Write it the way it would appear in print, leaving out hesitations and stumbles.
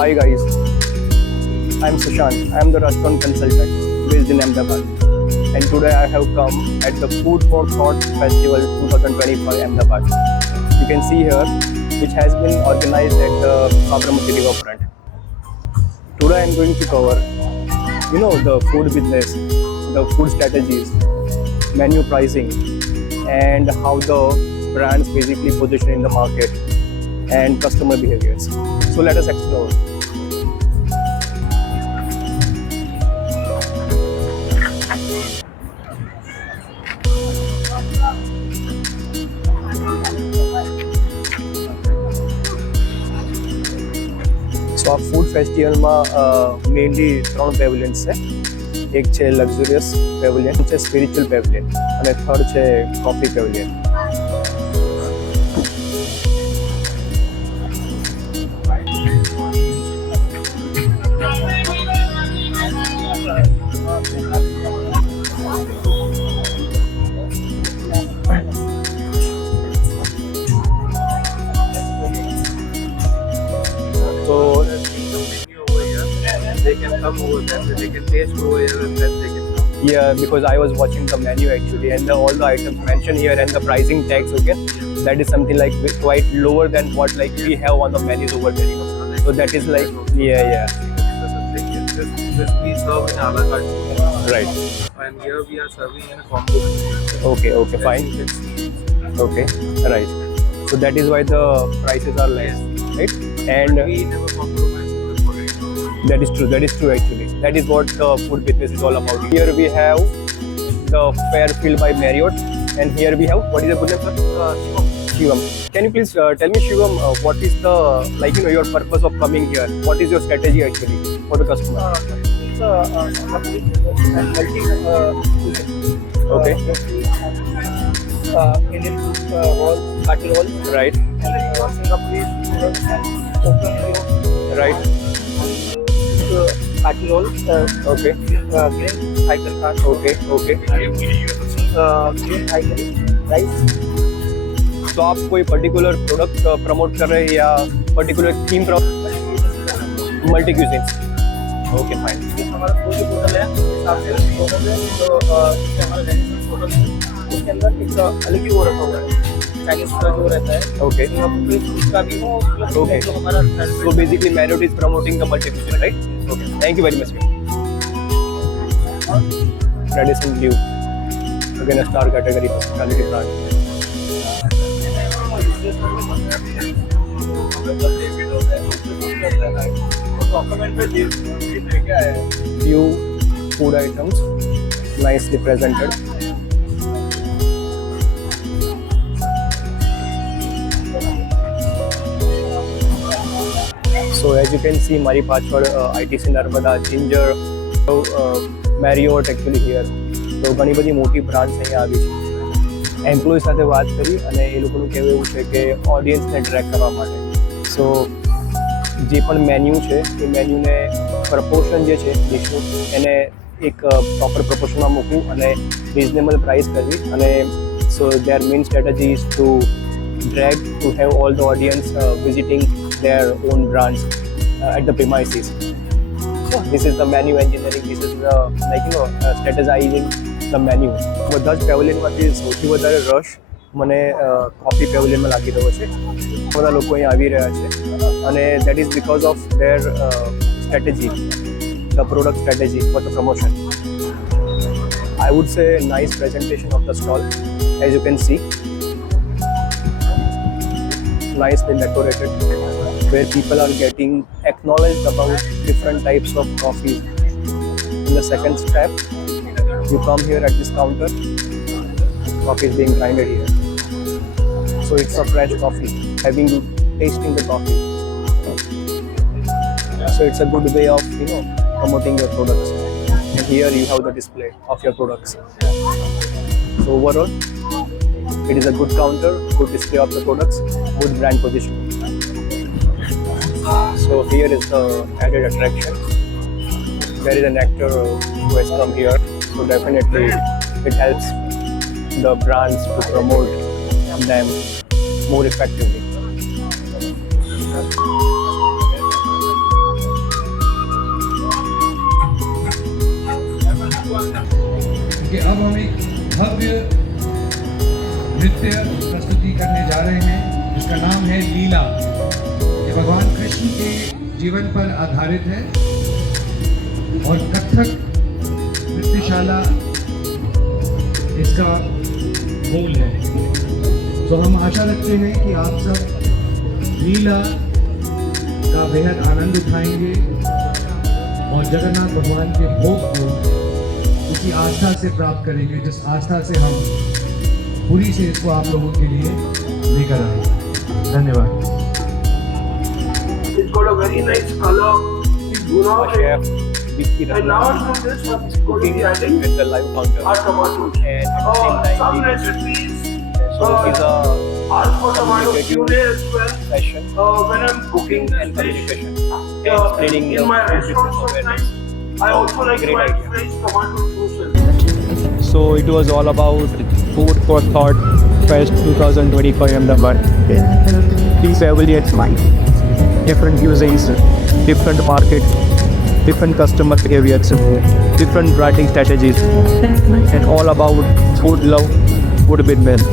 Hi guys, I'm Sushant. I'm the restaurant consultant based in Ahmedabad. And today I have come at the Food for Thought Festival 2025 Ahmedabad. You can see here, which has been organized at the Sabarmati Riverfront. Today I'm going to cover, the food business, the food strategies, menu pricing, and how the brands basically position in the market and customer behaviors. So let us explore. So આ food ફેસ્ટિવલમાં mainly 3 પેવેલિયન્સ છે. એક છે luxurious pavilion, છે spiritual pavilion અને third છે coffee pavilion. તો they can come over there, they can taste over here and then they can come. yeah, because I was watching the menu actually, and all the items mentioned here and the pricing tags, okay, that is something like quite lower than what like we have on the menus over there, So that is like, yeah. This we serve in a la carte, Right. and here we are serving in a combo. Okay, As fine. you can see. Okay, right. So that is why the prices are less, right? And We never compromise with the quality. that is true actually. That is what the food business is all about. Here we have the Fairfield by Marriott, and here we have, what is the good name, sir? Shivam. Can you please tell me, Shivam, what is the, your purpose of coming here? What is your strategy actually for the customer? Okay. Indian food hall, party hall, Right, Singaporean and open right. party hall, Okay, green cycle car, okay. green cycle rice. तो आप कोई particular product promote कर रहे हैं या particular theme multi cuisines? Okay, fine. हमारा दो जो होटल है साथ में दोनों में जो हमारा रेस्टोरेंट होटल है उसके अंदर एक अलग ही वो रखा हुआ है चाइनीज का जो रहता है. Okay. उसका भी हो प्लस Okay. जो हमारा So basically Marriott is promoting the multi cuisine, right? Okay. Thank you very much. Radisson Blue, again a star category hospitality brand. Few food items, nicely presented. So as you can see, મારી પાછળ ITC Narmada, ginger, Marriott actually here. તો ઘણી બધી મોટી brands અહીંયા આવી છે. Employ સાથે વાત કરી અને એ લોકોનું કહેવું એવું છે કે ઓડિયન્સને ટ્રેક કરવા માટે સો જે પણ મેન્યુ છે એ મેન્યુને પ્રપોર્શન જે છે ડિશનું એને એક પ્રોપર પ્રપોર્શનમાં મૂકવું અને રિઝનેબલ પ્રાઇસ કરવી અને so their main strategy is to drag to have all the audience visiting their own brands at the premises. So this is the menu engineering. This is the strategizing the menu. બધા જ પેવેલિયનમાંથી સૌથી વધારે rush મને coffee પેવેલિયનમાં લાગી રહ્યો છે. બધા લોકો અહીં આવી રહ્યા છે અને that is because of their strategy, the product strategy for the promotion. I would say nice presentation of the stall, as you can see. Nicely decorated, where people are getting acknowledged about different types of coffee. In the second step, you come here at this counter, coffee is being grinded here. So it's a fresh coffee, tasting the coffee. So it's a good way of promoting your products. And here you have the display of your products. So overall, it is a good counter, good display of the products, good brand positioning. So here is the added attraction. There is an actor who has come here, so definitely it helps the brands to promote them more effectively. अब हम एक भव्य नृत्य प्रस्तुति करने जा रहे हैं जिसका नाम है लीला। ये भगवान कृष्ण के जीवन पर आधारित है और कथक नृत्यशाला इसका मूल है। तो हम आशा रखते हैं कि आप सब लीला का बेहद आनंद उठाएंगे और जगन्नाथ भगवान के भोग को उसी आस्था से प्राप्त करेंगे जिस आस्था से हम पूरी से इसको आप लोगों के लिए लेकर आए। धन्यवाद। It's got a very nice color. It's guna chef Vicky and now from this one it's going to be adding with the live counter. our tomatoes. And at the same time, Some we- recipes So it's a are for tomato communicative puree as well. session When I'm cooking this and dish, communication and explaining in my the restaurant business sometimes, awareness. I also like Great my idea. fresh tomato juices. So it was all about Food for Thought Fest 2025 Ahmedabad. Please evaluate different cuisines, different market, different customer behaviors, different branding strategies, and all about food love, food with men.